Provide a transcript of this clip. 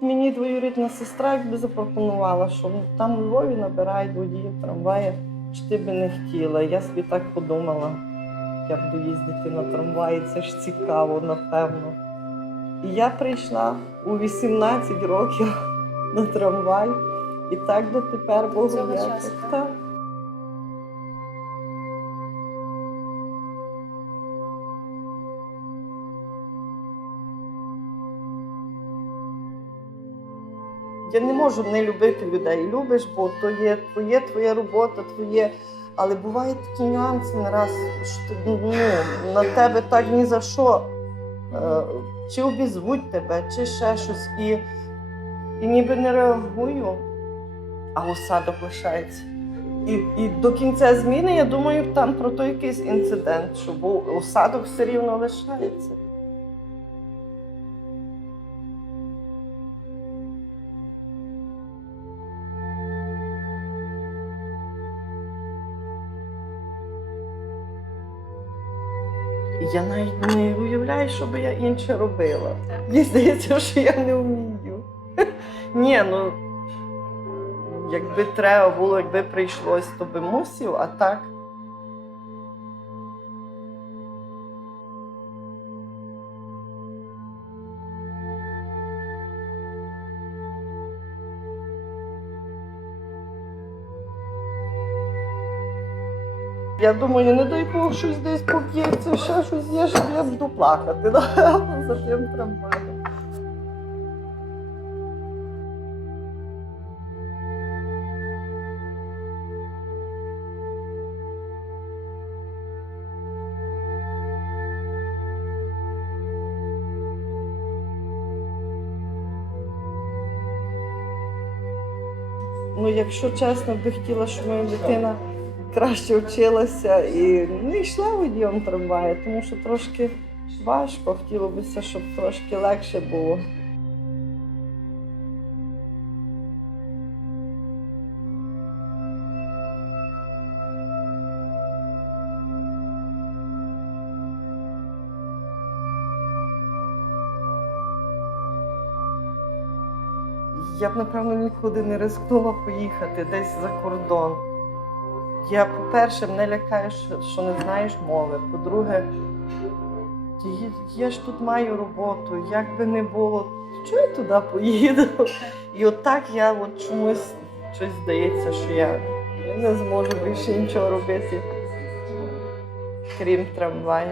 мені двоюрідна сестра якби запропонувала, що ну, там у Львові набирають водіїв трамваї, чи ти би не хотіла. Я собі так подумала, я буду їздити на трамваї, це ж цікаво, напевно. І я прийшла у 18 років на трамвай, і так дотепер Богу Я не можу не любити людей. Любиш, бо то є твоє, твоя робота, твоє. Але бувають такі нюанси не раз, що ну, на тебе так ні за що. Е, Чи обізвуть тебе, чи ще щось. І, і ніби не реагую, а осадок лишається. І, і до кінця зміни, я думаю, там про той якийсь інцидент, що був осадок все рівно лишається. Я навіть не уявляю, що би я інше робила. Мені здається, що я не вмію. Ні, ну якби треба було, якби прийшлось, то би мусів, а так. Я думаю, не дай Бог щось десь поб'ється, ще щось є, щоб я буду плакати да, за тим трамваєм. Ну, якщо чесно, би хотіла, щоб моя дитина краще вчилася і не йшла водієм трамваю, тому що трошки важко. Хотілося щоб трошки легше було. Я б, напевно, нікуди не ризикнула поїхати десь за кордон. Я, по-перше, мене лякає, що, не знаєш мови. По-друге, я, ж тут маю роботу, як би не було, чого я туди поїду? І отак я от чомусь щось здається, що я не зможу більше нічого робити, крім трамваю.